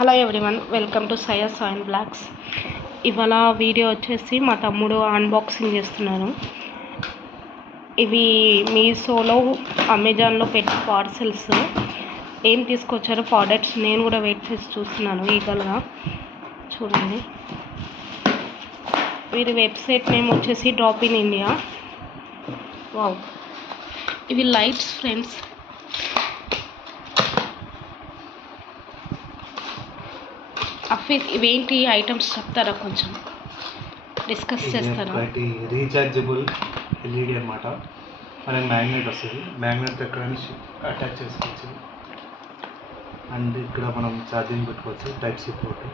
Hello everyone, welcome to Syed Sain blogs. ఇవాళ video వచ్చేసి మా తమ్ముడు అన్బాక్సింగ్ చేస్తున్నాను. ఇవి మీషోలో అమెజాన్లో పెట్టి పార్సెల్స్ ఏం తీసుకొచ్చారో ప్రోడక్ట్స్ నేను కూడా వెయిట్ చేసి చూస్తున్నాను ఈగల్గా. చూడండి, వీరి వెబ్సైట్ నేమ్ వచ్చేసి డ్రాప్ ఇన్ ఇండియా. వావ్, ఇవి లైట్స్ ఫ్రెండ్స్. అఫీల్, ఇవేంటి ఐటమ్స్ చెప్తారా, కొంచెం డిస్కస్ చేస్తారా? ఒకటి రీఛార్జబుల్ ఎల్ఈడి అనమాట. మనకి మ్యాగ్నెట్ వస్తుంది, మ్యాగ్నెట్ ఎక్కడ అటాచ్ చేసుకోవచ్చు. అండ్ ఇక్కడ మనం ఛార్జింగ్ పెట్టుకోవచ్చు, టైప్ సి పోర్ట్.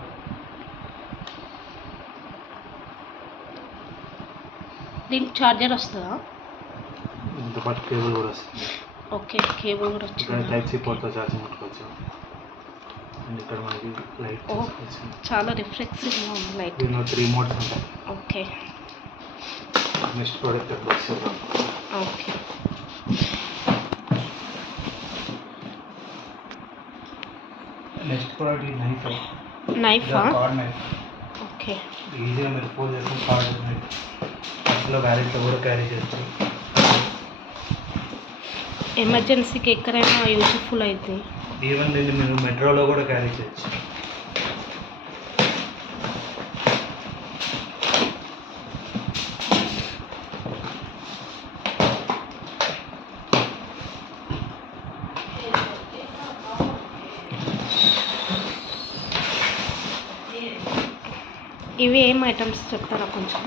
దీనికి ఛార్జర్ వస్తుందా? దీంతో పాటు కేబుల్ కూడా వస్తుంది. ఓకే, కేబుల్ కూడా వచ్చింది. టైప్ సి పోర్ట్తో ఛార్జింగ్ పెట్టుకోవచ్చు. అండ్ ఇక్కడ మనకి లైట్ చాలా రిఫ్లెక్సివ్గా ఉంది లైట్. దీనిలో 3 మోడ్స్ ఉంటాయి. ఓకే, నెక్స్ట్ ప్రోడక్ట్ వస్తుంది. ఓకే, నెక్స్ట్ ప్రోడక్ట్ ఈ నైఫా? Card knife. ఓకే, ఈజీగా మీరు ఫోన్ చేసుకుని కార్డ్ నైఫ్ అసలు వ్యాలెట్లో కూడా క్యారీ చేయొచ్చు. ఎమర్జెన్సీకి ఎక్కడైనా యూజ్ఫుల్ అవుతుంది. ఈవెన్ దీన్ని మీరు మెట్రోలో కూడా క్యారీ చేయొచ్చు. ఇవి ఏం ఐటమ్స్ చెప్తారా కొంచెం?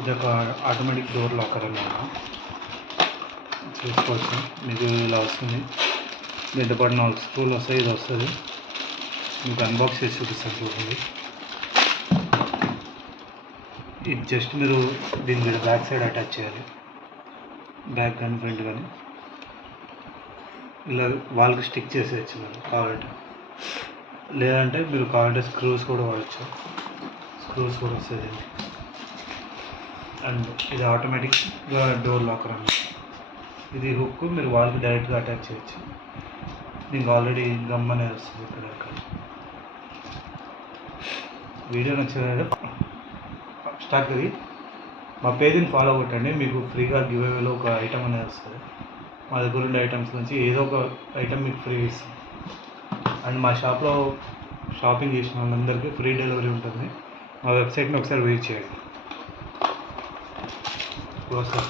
ఇది ఒక ఆటోమేటిక్ డోర్ లాకర్ అన్నమాట. చూసుకోవచ్చు, మీకు ఇలా వస్తుంది. దీంతో పాటు 4 స్క్రూలు వస్తాయి. ఇది వస్తుంది, మీకు అన్బాక్స్ చేసి చూపిస్తాను. చూడండి, ఇది జస్ట్ మీరు దీని మీద బ్యాక్ సైడ్ అటాచ్ చేయాలి. బ్యాక్ కానీ ఫ్రంట్ కానీ ఇలా వాళ్ళకి స్టిక్ చేసేయచ్చు మీరు కావాలంటే. లేదంటే మీరు కావాలంటే స్క్రూస్ కూడా వాడచ్చు. స్క్రూస్ కూడా వస్తుంది. అండ్ ఇది ఆటోమేటిక్గా డోర్ లాకర్ అన్నమాట. ఇది హుక్ మీరు వాల్కి డైరెక్ట్గా అటాచ్ చేయొచ్చు. దీనికి ఆల్రెడీ గమ్ అనేది వస్తుంది ఇక్కడ. వీడియో నచ్చినట్లయితే స్టార్ట్ కది మా పేజీని ఫాలో కొట్టండి, మీకు ఫ్రీగా గివ్ అవేలో ఒక ఐటమ్ అనేది వస్తుంది. మా దగ్గర ఉండే ఐటమ్స్ నుంచి ఏదో ఒక ఐటమ్ మీకు ఫ్రీ ఇస్తుంది. అండ్ మా షాప్లో షాపింగ్ చేసిన వాళ్ళందరికీ ఫ్రీ డెలివరీ ఉంటుంది. మా వెబ్సైట్ని ఒకసారి విజిట్ చేయండి. సార్